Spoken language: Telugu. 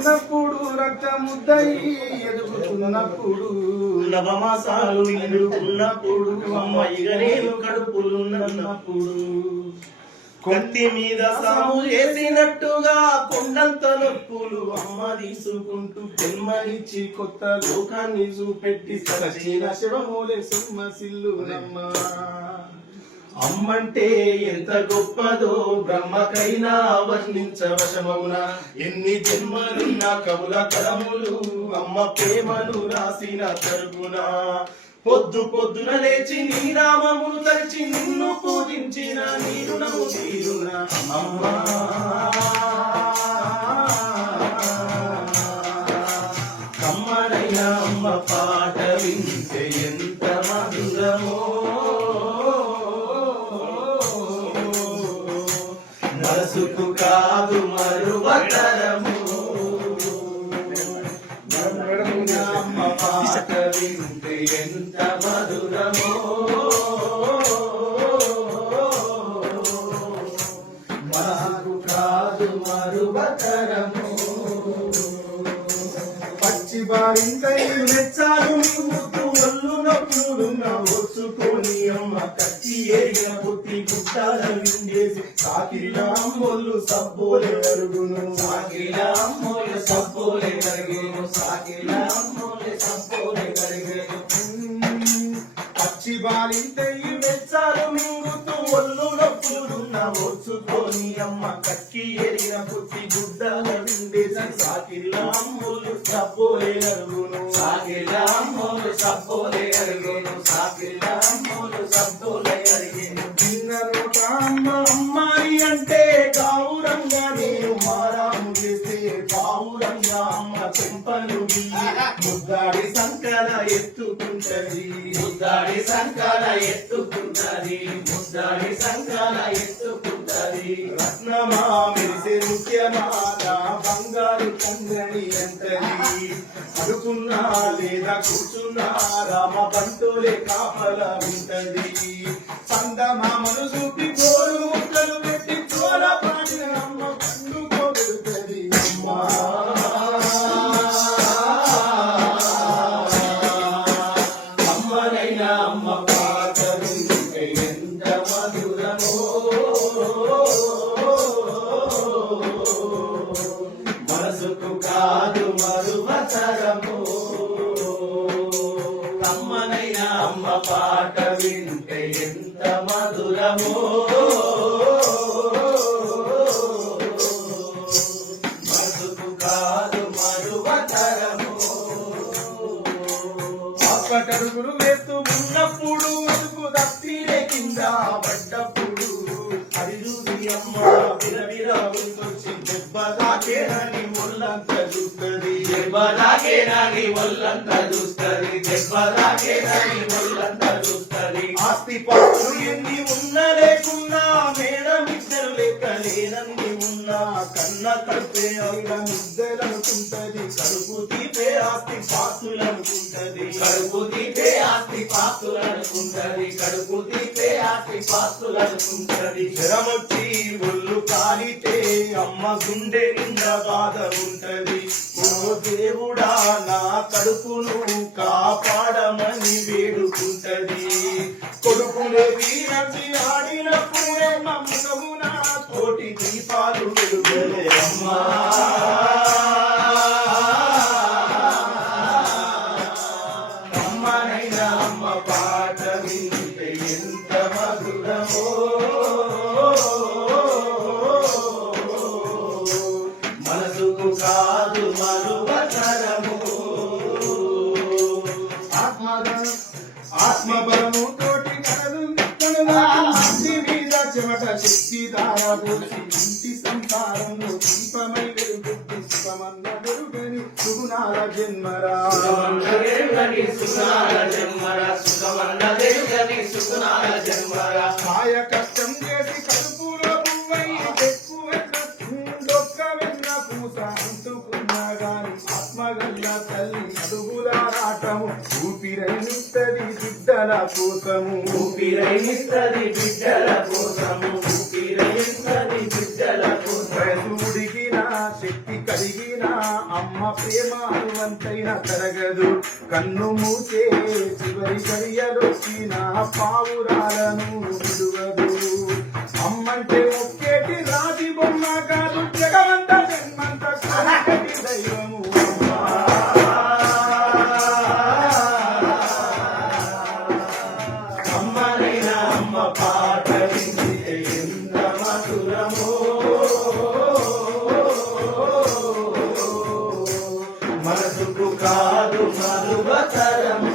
ఉన్నప్పుడు రక్తముద్దయి ఎదుగుతున్నప్పుడు. నవమాసాలు నిండుకున్నప్పుడు అమ్మాయిగా నేను కడుపులున్నప్పుడు. కత్తి మీద సాము చేసినట్టుగా కొండంత నొప్పులు అమ్మ తీసుకుంటూ జన్మనిచ్చి కొత్త లోకాన్ని చూపెట్టి సచిన శివమూలే సుమ్మ సిల్లు అమ్మంటే ఎంత గొప్పదో బ్రహ్మకైనా వర్ణించవశమౌన ఎన్ని జన్మలున్న కవుల కలములు అమ్మ ప్రేమను రాసిన తరుగున. పొద్దు పొద్దున లేచి నీ నామమును తలిచి నిన్ను పూజించిన నీరునము తీరున. అమ్మా! పసుపు కాదు మరువతరము. అమ్మ పాట వింటే ఎంత మధురమో. మాకు కాదు మరువతరము. పచ్చి బారింత మెచ్చాలు నువ్వు ఒళ్ళు నొప్పులున్న అమ్మ కచ్చి ఏరిన పుట్టి గుట్టాల విండేసి సాకిరిలా అమ్మోళ్ళు సబ్బోలే అరుగును సాకిరిలా అమ్మోళ్ళు సబ్బోలే కరిగేను సాకిరిలా అమ్మోళ్ళు సబ్బోలే నొప్పులున్న ఓర్చుకొని అమ్మ కక్కి ఎరిగిన పుట్టి గుడ్డల విండేసి సాకిరిలా అమ్మోళ్ళు సబ్బోలే అరుగును. సాకిరిలా అమ్మోళ్ళు సబ్బోలే అరుగును. సాకిరిలా అమ్మోళ్ళు సబ్బోలే ముద్దాడి సంకల ఎత్తుకుంటది. ముద్దాడి సంకల ఎత్తుకుంటది. ముద్దాడి సంకల ఎత్తుకుంటది. రత్నమా మెరిసే ముఖ్యమా? నా బంగారు పొంగని అంటది అడుకున్నా లేదా కూర్చున్నా? రామ బంటోలే కాపల ఉంటది చందమామను చూపి మరువతరము అమ్మనైనా అమ్మ పాట వింటే ఎంత మధురమో. మధుకు కాదు మరువతరము ఆకటడుగులు వేస్తూ ఉన్నప్పుడు మధుకు దప్పిరే కింద పడ్డప్పుడు అది అమ్మ విరవిర ఉంటుంది దెబ్బ తాకేనని ముళ్ళంత చూస్తుంది దెబ్బ తాకేనని ఒళ్ళంత చూస్తుంది. దెబ్బ తాకేనని ఒళ్ళంత చూస్తుంది. ఆస్తి పాత్రలు ఎన్ని ఉన్నా లేకున్నా మేడం ఇద్దరు లేక లేనన్ని ఉన్నా కన్న కడిపే అయిన ముద్దలనుకుంటది కడుపు తీపే ఆస్తి పాత్రులు అనుకుంటది కడుపు తీపే ఆస్తి పాత్రులు అనుకుంటది కడుపు తీపే ఆస్తి పాత్రులు అనుకుంటది జ్వరమొచ్చి ఒళ్ళు కాలితే అమ్మ గుండె నిండా బాధ ఉంటది దేవుడా నా కడుపును కాపాడమని వేడుకుంటది. కొడుకులే వీరచి ఆడినప్పుడే నమ్మకమున కోటి దీపాలు వెలుగలే అమ్మా. అమ్మనైనా అమ్మ పాట వింటే ఎంత మధురమో. కాదు మరువతరము. ఆత్మబలం ఆత్మబలము తోటి కలదు ఇంటి మీద చెమట శక్తి దారబోసి ఇంటి సంసారంలో దీపమై వెలుగుద్ది సుఖమన్న వెలుగని సుగుణాల జన్మరా. కాయ కష్టం రాటము ఊపిరైనిస్తది బిడ్డల కోసము. ఊపిరైనిస్తది బిడ్డల కోసము. ఊపిరైనిస్తది బిడ్డల కోసం ఉడిగిన శక్తి కలిగిన అమ్మ ప్రేమ వంతైన తరగదు. కన్ను మూసే చివరి గడియలొచ్చిన పావురాలను విడువదు. అమ్మంటే కాదు మధురతరము